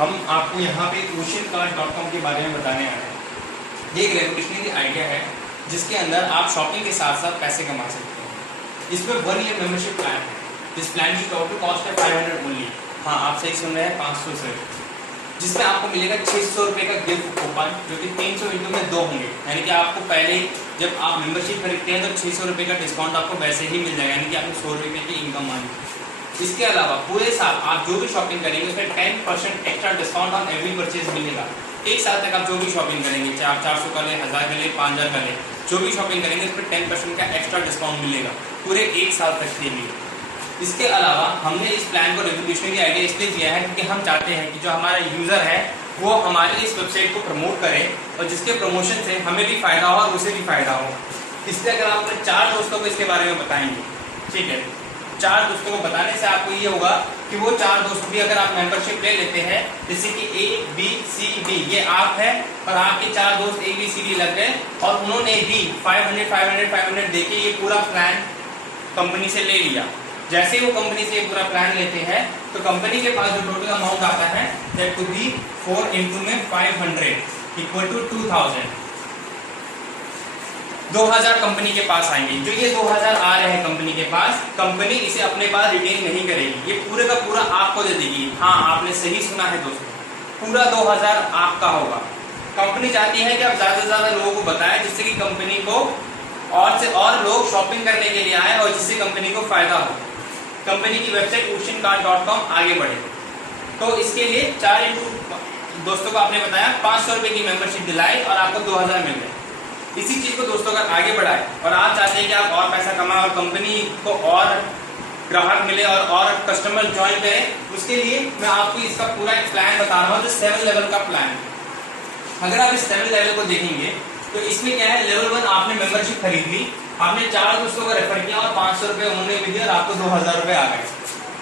हम आपको यहाँ पे oceancart.com के बारे में बताने आए हैं। ये एक रेवोल्यूशनरी आइडिया है जिसके अंदर आप शॉपिंग के साथ साथ पैसे कमा सकते हैं। इसमें 1 ईयर मेंबरशिप प्लान है। इस प्लान की टोटल कॉस्ट है 500 ओनली। हाँ, आप सही सुन रहे हैं, 500 से, जिसमें आपको मिलेगा 600 रुपये का गिफ्ट कूपन, जो कि 300 इंटू में 2 होंगे। यानी कि आपको पहले जब आप मेंबरशिप खरीदते हैं तो 600 रुपये का डिस्काउंट आपको वैसे ही मिल जाएगा, यानी कि आपको 100 रुपये की इनकम आनी। इसके अलावा पूरे साल आप जो भी शॉपिंग करेंगे उसमें 10% extra discount on every purchase मिलेगा। एक साल तक आप जो भी शॉपिंग करेंगे, चाहे आप 400 का लें, 1000 का लें, 5000 का लें, जो भी शॉपिंग करेंगे उस पर 10% का एक्स्ट्रा डिस्काउंट मिलेगा पूरे एक साल तक के लिए। इसके अलावा हमने इस प्लान को रेवोल्यूशनरी आइडिया इसलिए दिया है क्योंकि हम चाहते हैं कि जो हमारा यूज़र है वो हमारे इस वेबसाइट को प्रमोट करे और जिसके प्रमोशन से हमें भी फ़ायदा हो और उसे भी फ़ायदा हो। इसलिए अगर आप अपने 4 दोस्तों को इसके बारे में बताएंगे, ठीक है, 4 दोस्तों को बताने से आपको ये होगा कि वो 4 दोस्त भी अगर आप मेंबरशिप ले लेते हैं, जैसे कि A, B, C, D, ये आप है और आपके 4 दोस्त A, B, C, D लग गए और उन्होंने भी 500 देके ये पूरा प्लान कंपनी से ले लिया। जैसे ही वो कंपनी से ये पूरा प्लान लेते हैं तो कंपनी के पास जो टोटल अमाउंट आता है दैट कुड बी 4 इंटू में 500 इक्वल टू 2000 कंपनी के पास आएंगे। जो ये 2000 आ रहे हैं कंपनी के पास, कंपनी इसे अपने पास रिटेन नहीं करेगी, ये पूरे का पूरा आपको दे देगी। हाँ, आपने सही सुना है दोस्तों, पूरा 2000 आपका होगा। कंपनी चाहती है कि आप ज्यादा से ज्यादा लोगों को बताएं जिससे कि कंपनी को और से और लोग शॉपिंग करने के लिए आए और जिससे कंपनी को फायदा हो, कंपनी की वेबसाइट oceancart.com आगे बढ़े। तो इसके लिए 4 दोस्तों को आपने बताया, 500 रुपए की मेंबरशिप दिलाई और आपको 2000 मिल गए। इसी चीज को दोस्तों अगर आगे बढ़ाए और आप चाहते हैं कि आप और पैसा कमाएं और कंपनी को और ग्राहक मिले और कस्टमर ज्वाइन करें, उसके लिए मैं आपको इसका पूरा एक प्लान बता रहा हूँ जो 7 लेवल का प्लान है। अगर आप इस 7 लेवल को देखेंगे तो इसमें क्या है, लेवल 1 आपने मेंबरशिप खरीद ली, आपने 4 दोस्तों को रेफर किया और 500 रुपए उन्होंने भी दिया और आपको 2000 रुपए आ गए।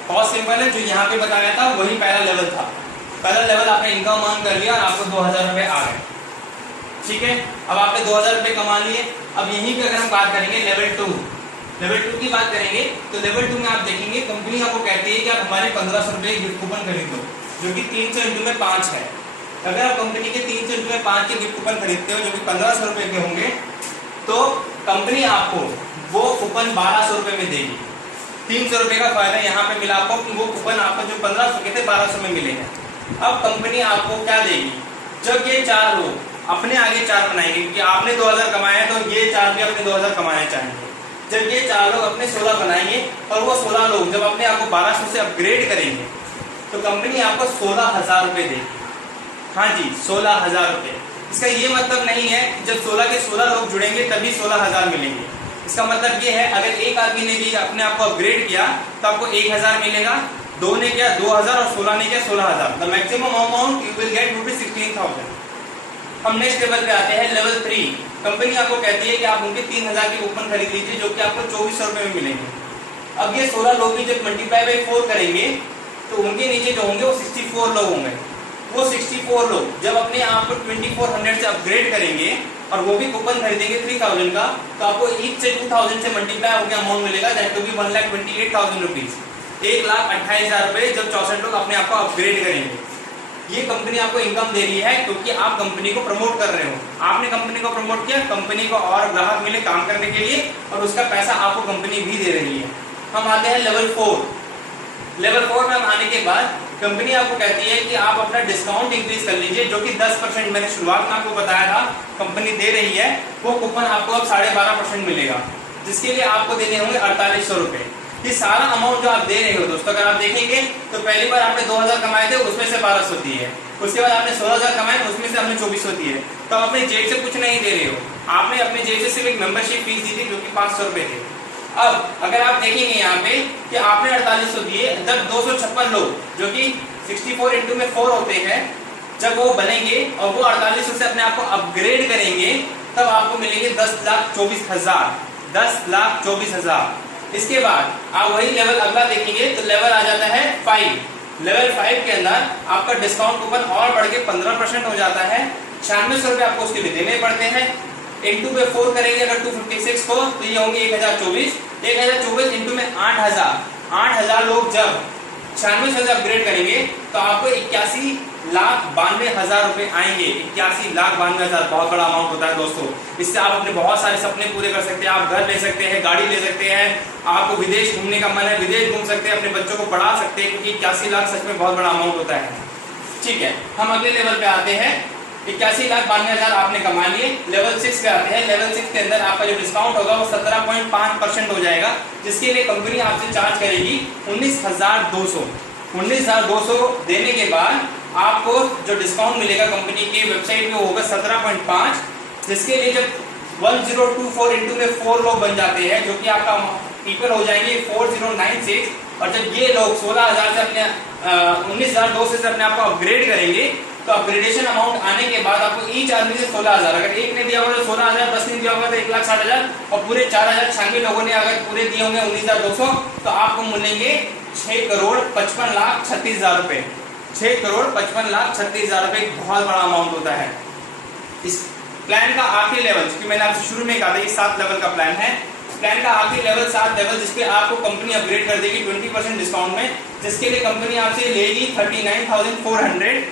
बहुत सिंपल है, जो यहाँ पे बताया था वही पहला लेवल था। पहला लेवल आपने इनकम अर्न कर लिया और आपको 2000 रुपए आ गए, ठीक है। अब आपने 2000 रुपए कमा लिए। अब यहीं पे अगर हम बात करेंगे लेवल 2 की बात करेंगे तो लेवल 2 में आप देखेंगे कंपनी आपको कहती है कि आप हमारे 1500 रुपए गिफ्ट कूपन खरीद लो, जो कि 300 इंटू में 5 है। अगर आप कंपनी के 300 इंटू में 5 के गिफ्ट कूपन खरीदते हो जो कि 1500 रुपए के होंगे, तो कंपनी आपको वो कूपन 1200 रुपए में देगी। 300 रुपए का फायदा यहाँ पे मिला आपको कि वो कूपन आपको जो 1500 के थे 1200 में मिले हैं। अब कंपनी आपको क्या देगी, जब ये 4 लोग अपने आगे 4 बनाएंगे, क्योंकि आपने 2000 कमाए तो ये 4 भी अपने 2000 कमाने चाहेंगे। जब ये 4 लोग अपने 16 बनाएंगे और वो 16 लोग जब अपने आपको 1200 से अपग्रेड करेंगे तो कंपनी आपको 16,000 रुपए देगी। हाँ जी, 16,000 रुपए। इसका ये मतलब नहीं है कि जब 16 के 16 लोग जुड़ेंगे तभी 16,000 मिलेंगे। इसका मतलब ये है, अगर एक आदमी ने भी अपने आप को अपग्रेड किया तो आपको 1000 मिलेगा, 2 ने किया 2000 और 16 ने किया 16,000। The maximum amount you will get will be 16,000। हम नेक्स्ट लेवल पे आते हैं, लेवल 3। कंपनी आपको कहती है कि आप उनके 3000 के कूपन खरीद लीजिए जो कि आपको 2400 रुपए में मिलेंगे। अब ये 16 लोग भी जब मल्टीप्लाई बाई 4 करेंगे तो उनके नीचे जो होंगे वो 64 लोग होंगे। वो 64 लोग जब अपने आप को 2400 से अपग्रेड करेंगे और वो भी कूपन खरीदेंगे 3000 का, तो आपको ईच से 2000 से मल्टीप्लाई होकर अमाउंट मिलेगा, दैट विल बी 1,28,000 रुपीज, 1,28,000 रुपए जब 64 लोग अपने आप को अपग्रेड करेंगे। ये कंपनी आपको इनकम दे रही है क्योंकि आप कंपनी को प्रमोट कर रहे हो। आपने कंपनी को प्रमोट किया, कंपनी को और ग्राहक मिले काम करने के लिए और उसका पैसा आपको कंपनी भी दे रही है। हम आते हैं लेवल 4। लेवल 4 में हम आने के बाद कंपनी आपको कहती है कि आप अपना डिस्काउंट इंक्रीज कर लीजिए, जो कि 10% मैंने शुरुआत में आपको बताया था कंपनी दे रही है। वो कूपन आपको अब 12.5% मिलेगा, जिसके लिए आपको देने होंगे 4800 रुपए। ये सारा अमाउंट जो आप दे रहे हो दोस्तों, अगर आप देखेंगे तो पहली बार आपने 2000 कमाए थे, उसमें से 1200 दिए है। उसके बाद आपने 16,000 कमाए, उसमें से हमने 2400 दिए। तो आप अपने जेब से कुछ नहीं दे रहे हो, आपने अपने जेब से सिर्फ एक मेंबरशिप फीस दी थी जो कि 500 रुपए थे। अब अगर आप देखेंगे यहाँ पे कि आपने 4800 दिए, जब 256 लोग जो कि 64 इंटू में 4 होते हैं, जब वो बनेंगे और वो 4800 से अपने आप को अपग्रेड करेंगे, तब आपको मिलेंगे 10,24,000। 10,24,000। इसके बाद आप वही लेवल अगला देखेंगे तो लेवल आ जाता है 5। लेवल 5 के अंदर आपका डिस्काउंट कूपन और बढ़ के 15% हो जाता है। 9600 रुपए आपको उसके लिए देने पड़ते हैं। इंटू पे 4 करेंगे अगर 256 को तो ये होंगे 1024। 1024 इंटू में 8000 लोग जब 96 से अपग्रेड करेंगे तो आपको 81,92,000 रुपए आएंगे। 81,92,000 बहुत बड़ा अमाउंट होता है दोस्तों। इससे आप अपने बहुत सारे सपने पूरे कर सकते हैं। आप घर ले सकते हैं, गाड़ी ले सकते हैं, आपको विदेश घूमने का मन है विदेश घूम सकते हैं, अपने बच्चों को पढ़ा सकते हैं, क्योंकि 81 लाख सच में बहुत बड़ा अमाउंट होता है। ठीक है, हम अगले लेवल पे आते हैं। 81,92,000 आपने कमा लिए। लेवल 6 पे आते हैं। लेवल 6 के अंदर आपका जो डिस्काउंट होगा वो 17.5% हो जाएगा, जिसके लिए कंपनी आपसे चार्ज करेगी 19,200। 19,200 देने के बाद आपको जो डिस्काउंट मिलेगा कंपनी की वेबसाइट पे होगा 17.5, जिसके लिए जब 1024 इंटू में 4 लोग बन जाते हैं, जो कि आपका पीपल हो जाएंगे 4096। और जब ये लोग 16,000 से अपने 19,200 से अपने आप को अपग्रेड करेंगे तो अपग्रेडेशन अमाउंट आने के बाद आपको ईच आदमी से 16,000, अगर एक ने दिया होगा तो 16,000, 10 ने दिया होगा तो 1,60,000, और पूरे 4,096 लोगों ने अगर पूरे दिए होंगे 19,200 तो आपको मिलेंगे 6,55,36,000 रुपए। 6,55,36,000 रुपए एक बहुत बड़ा अमाउंट होता है। इस प्लान का आखिरी लेवल, क्योंकि मैंने आपसे शुरू में कहा था ये 7 लेवल का प्लान है। प्लान का आखिरी लेवल 7 लेवल, जिसपे आपको कंपनी अपग्रेड कर देगी 20% डिस्काउंट में, जिसके लिए कंपनी आपसे लेगी 39,400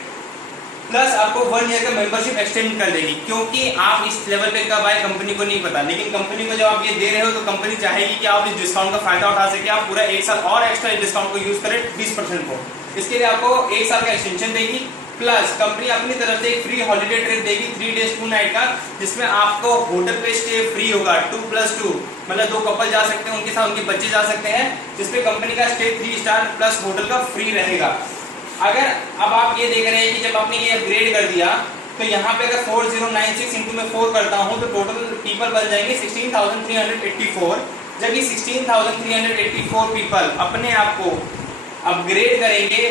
प्लस आपको 1 ईयर का मेंबरशिप एक्सटेंड कर देगी। क्योंकि आप इस लेवल पे कब आए कंपनी को नहीं पता, लेकिन कंपनी को जब आप ये दे रहे हो तो कंपनी चाहेगी कि आप इस डिस्काउंट का फायदा उठा सके, आप पूरा 1 साल और एक्स्ट्रा इस डिस्काउंट को यूज करें 20% को। इसके लिए आपको 1 साल का एक्सटेंशन देगी, प्लस कंपनी अपनी तरफ से एक फ्री हॉलिडे ट्रिप देगी 3 डेज 2 नाइट का, जिसमें आपको होटल पे स्टे फ्री होगा 2+2, मतलब 2 कपल जा सकते हैं, उनके साथ उनके बच्चे जा सकते हैं, जिसपे कंपनी का स्टे 3 स्टार प्लस होटल का फ्री रहेगा। अगर अब आप ये देख रहे हैं कि जब आपने ये अपग्रेड कर दिया तो यहाँ पे अगर 4096 इंटू में 4 करता हूँ तो टोटल पीपल बन जाएंगे 16,384। जब ये 16,384 पीपल अपने आप को अपग्रेड करेंगे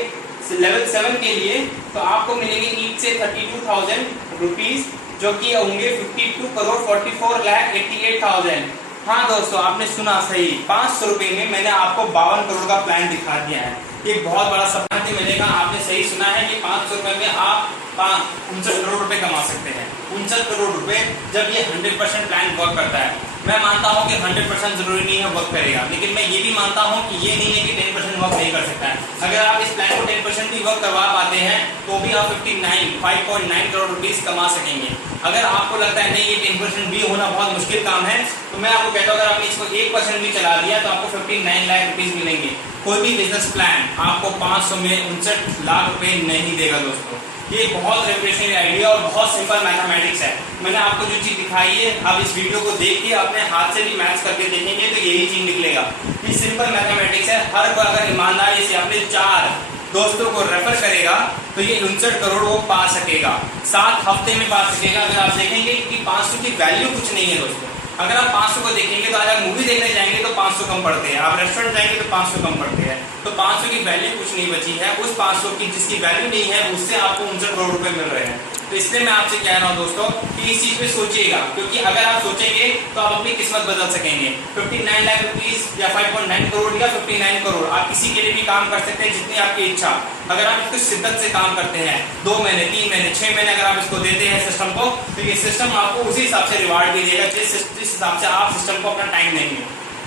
लेवल 7 के लिए तो आपको मिलेंगे ईच से 32,000 रुपीज, जो कि होंगे 52,44,88,000। हाँ दोस्तों, आपने सुना सही, 500 रुपए में मैंने आपको 52 करोड़ का प्लान दिखा दिया है। एक बहुत बड़ा सपना मिलेगा। आपने सही सुना है कि 500 रुपए में आप 59 करोड़ रुपए कमा सकते हैं। 59 करोड़ रुपए जब ये 100% प्लान वर्क करता है। मैं मानता हूं कि 100% जरूरी नहीं है वर्क करेगा, लेकिन मैं ये भी मानता हूं कि ये नहीं है कि 10% वर्क नहीं कर सकता है। अगर आप इस प्लान को 10% भी वर्क करवा पाते हैं तो भी आप 5.9 करोड़ रुपीज कमा सकेंगे। अगर आपको लगता है नहीं ये 10% भी होना बहुत मुश्किल काम है, तो मैं आपको कहता हूँ अगर आपने इसको 1% भी चला दिया तो आपको 59 लाख रुपीज मिलेंगे। कोई भी बिजनेस प्लान आपको 500 में 59 लाख रुपए नहीं देगा दोस्तों। ये बहुत रेवोल्यूशनरी आइडिया और बहुत सिंपल मैथमेटिक्स है। मैंने आपको जो चीज दिखाई है, आप इस वीडियो को देख के अपने हाथ से भी मैच करके देखेंगे तो यही चीज निकलेगा। ये सिंपल मैथमेटिक्स है। हर कोई अगर ईमानदारी से अपने 4 दोस्तों को रेफर करेगा तो ये 59 करोड़ वो पा सकेगा, 7 हफ्ते में पा सकेगा। अगर आप देखेंगे कि 500 की वैल्यू कुछ नहीं है दोस्तों। अगर आप 500 को देखेंगे तो आज आप मूवी देखने जाएंगे तो 500 कम पड़ते हैं, आप रेस्टोरेंट जाएंगे तो 500 कम पड़ते हैं। तो 500 की वैल्यू कुछ नहीं बची है। उस 500 की जिसकी वैल्यू नहीं है उससे आपको 59 करोड़ रुपए मिल रहे हैं। तो इसलिए मैं आपसे कह रहा हूं दोस्तों कि इस चीज पे सोचिएगा, क्योंकि अगर आप सोचेंगे तो आप अपनी किस्मत बदल सकेंगे। 59 लाख रुपीज या 5.9 करोड़ या 59 करोड़ आप किसी के लिए भी काम कर सकते हैं, जितनी आपकी इच्छा। अगर आप इसको शिद्दत से काम करते हैं 2 महीने 3 महीने 6 महीने अगर आप इसको देते हैं सिस्टम को, तो ये सिस्टम आपको उसी हिसाब से रिवार्ड भी देगा जिस हिसाब से आप सिस्टम को अपना टाइम देंगे।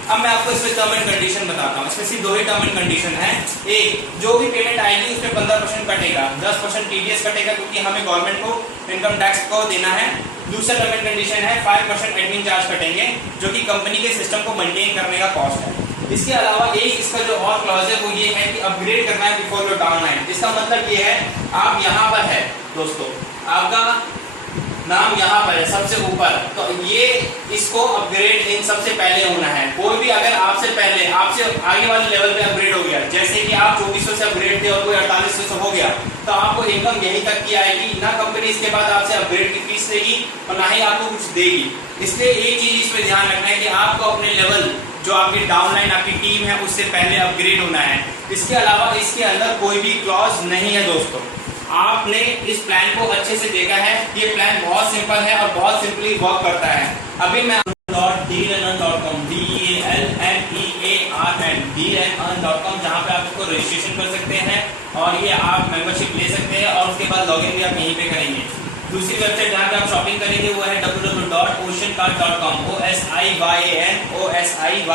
अब मैं आपको इसमें टर्म एंड कंडीशन बताता हूँ। इसमें सिर्फ 2 ही टर्म एंड कंडीशन है। एक, जो भी पेमेंट आएगी उसमें 15% कटेगा, 10% टीडीएस कटेगा क्योंकि हमें गवर्नमेंट को इनकम टैक्स को देना है। दूसरा टर्म एंड कंडीशन है 5% एडमिन चार्ज कटेंगे, जो कि कंपनी के सिस्टम को मेंटेन करने का कॉस्ट है। इसके अलावा एक इसका जो और क्लॉज है वो ये है कि अपग्रेड करना है बिफोर योर डाउनलाइन। इसका मतलब ये है आप यहाँ पर है दोस्तों, आपका नाम यहाँ पर है सबसे ऊपर, तो ये इसको अपग्रेड इन सबसे पहले होना है। कोई भी अगर आपसे पहले आपसे आगे वाले लेवल पे अपग्रेड हो गया, जैसे कि आप 2400 से अपग्रेड थे और कोई 4800 हो गया, तो आपको इनकम यहीं तक की आएगी। ना कंपनी इसके बाद आपसे अपग्रेड की फीस लेगी और ना ही आपको कुछ देगी। इसलिए एक चीज इस पर ध्यान रखना है कि आपको अपने लेवल जो आपकी डाउनलाइन आपकी टीम है उससे पहले अपग्रेड होना है। इसके अलावा इसके अंदर कोई भी क्लॉज नहीं है दोस्तों। आपने इस प्लान को अच्छे से देखा है, ये प्लान बहुत सिंपल है और बहुत सिंपली वर्क करता है। अभी मैं dealearn.com dealearn.com जहाँ पे आप इसको रजिस्ट्रेशन कर सकते हैं और ये आप मेंबरशिप ले सकते हैं और उसके बाद लॉगिन भी आप यहीं पे करेंगे। दूसरी वेबसाइट जहाँ पे आप शॉपिंग करेंगे वो है www.oceancart.com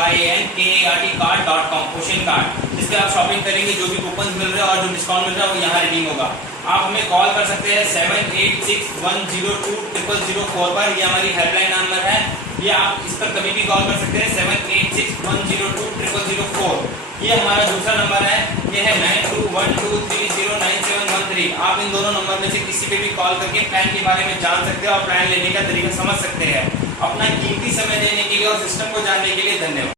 OSIYANCART.com ओशन कार्ट, इस पर आप शॉपिंग करेंगे, जो भी कूपन मिल रहा है और जो डिस्काउंट मिल रहा है वो यहाँ रिडीम होगा। आप हमें कॉल कर सकते हैं 7861020004 पर, ये हमारी हेल्पलाइन नंबर है। ये आप इस पर कभी भी कॉल कर सकते हैं 7861020004। ये हमारा दूसरा नंबर है, ये है 9212309713। आप इन दोनों नंबर में से किसी पे भी कॉल करके प्लान के बारे में जान सकते हो और प्लान लेने का तरीका समझ सकते हैं। अपना कीमती समय देने के लिए और सिस्टम को जानने के लिए धन्यवाद।